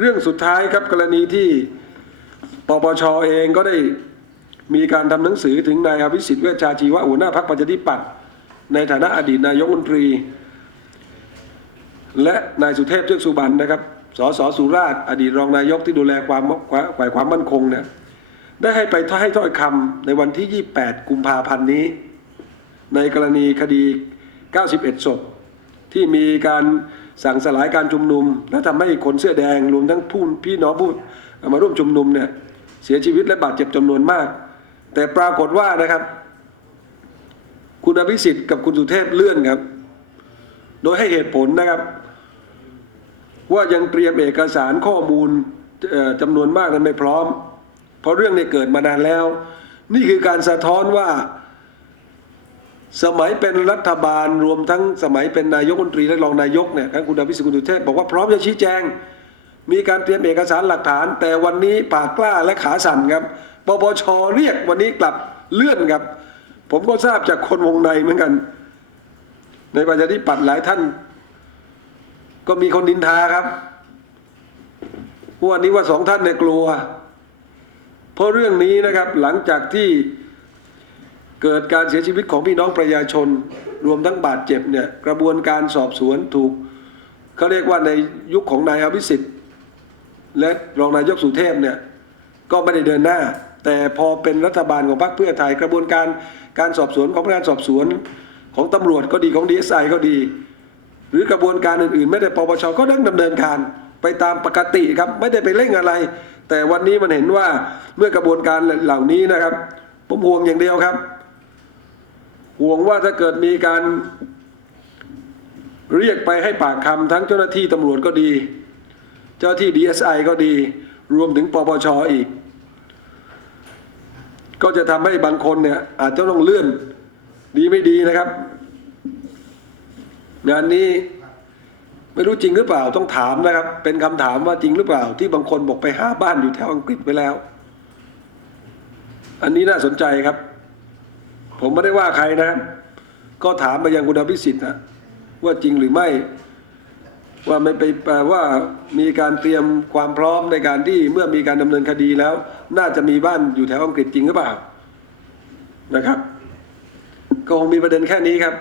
เรื่องสุดท้ายครับกรณีที่ปปชเองก็ได้มีการทำหนังสือถึงนายอภิสิทธิ์เวชชาชีวะหัวหน้าพรรคประชาธิปัตย์ในฐานะอดีตนายกรัฐมนตรี และนายสุเทพเทือกสุบรรณนะครับสสสุราษฎร์อดีตรองนายกที่ดูแลความฝ่ายความมั่นคงเนี่ยได้ให้ไปให้ถ้อยคำในวันที่ 28 กุมภาพันธ์นี้ ในกรณีคดี 91 ศพที่มีการ สั่งสลายการชุมนุม และทำให้คนเสื้อแดงรวมทั้งผู้พี่น้องผู้มาร่วมชุมนุมเนี่ยเสียชีวิตและบาดเจ็บจำนวนมาก แต่ปรากฏว่านะครับ คุณอภิสิทธิ์กับคุณสุเทพเลื่อนครับ โดยให้เหตุผลนะครับ ว่ายังเตรียมเอกสารข้อมูลเอ่อจำนวนมากนั้นไม่พร้อม เพราะเรื่องนี้เกิดมานานแล้ว นี่คือการสะท้อนว่า สมัยเป็นรัฐบาลรวมทั้งสมัยเป็นนายกรัฐมนตรีและรองนายกเนี่ยทั้งคุณอภิสิทธิ์คุณสุเทพบอกว่าพร้อมจะชี้แจง มีการเตรียมเอกสารหลักฐาน แต่วันนี้ปากกล้าและขาสั่นครับปปชเรียกวันนี้กลับเลื่อนครับ ผมก็ทราบจากคนวงในเหมือนกัน ในประชาธิปัตย์หลายท่าน ก็มีคนดินทาครับวันนี้ว่าสองท่านเนี่ยกลัว เพราะเรื่องนี้นะครับหลังจากที่ เกิดการเสียชีวิตของพี่น้องประชาชนรวมทั้งบาดเจ็บเนี่ยกระบวนการสอบสวนถูกเขาเรียกว่าในยุคของนายอภิสิทธิ์และรองนายกสุเทพเนี่ยก็ไม่ได้เดินหน้า แต่พอเป็นรัฐบาลของพรรคเพื่อไทยกระบวนการการสอบสวนของพนักงานสอบสวนของตำรวจก็ดีของดีเอสไอก็ดี หรือกระบวนการอื่นๆ ไม่ได้ปปชก็ดั้งดำเนินการไปตามปกติครับไม่ได้ไปเร่งอะไร แต่วันนี้มันเห็นว่าเมื่อกระบวนการเหล่านี้นะครับผมห่วงอย่างเดียวครับ ห่วงว่าถ้าเกิดมีการเรียกไปให้ปากคำทั้งเจ้าหน้าที่ตำรวจก็ดี เจ้าที่ดีเอสไอก็ดี รวมถึงปปชอีก ก็จะทำให้บางคนเนี่ยอาจจะต้องเลื่อนดีไม่ดีนะครับ งานนี้ไม่รู้จริงหรือเปล่าต้องถามนะครับ เป็นคำถามว่าจริงหรือเปล่า ที่บางคนบอกไปหาบ้านอยู่แถวอังกฤษไปแล้ว อันนี้น่าสนใจครับ ผมไม่ได้ว่าใครนะ ก็ถามไปยังคุณอภิสิทธิ์นะว่าจริงหรือไม่ ว่าไม่ไปแปลว่ามีการเตรียมความพร้อมในการที่เมื่อมีการดำเนินคดีแล้ว น่าจะมีบ้านอยู่แถวอังกฤษจริงหรือเปล่านะครับ ก็คงมีประเด็นแค่นี้ครับ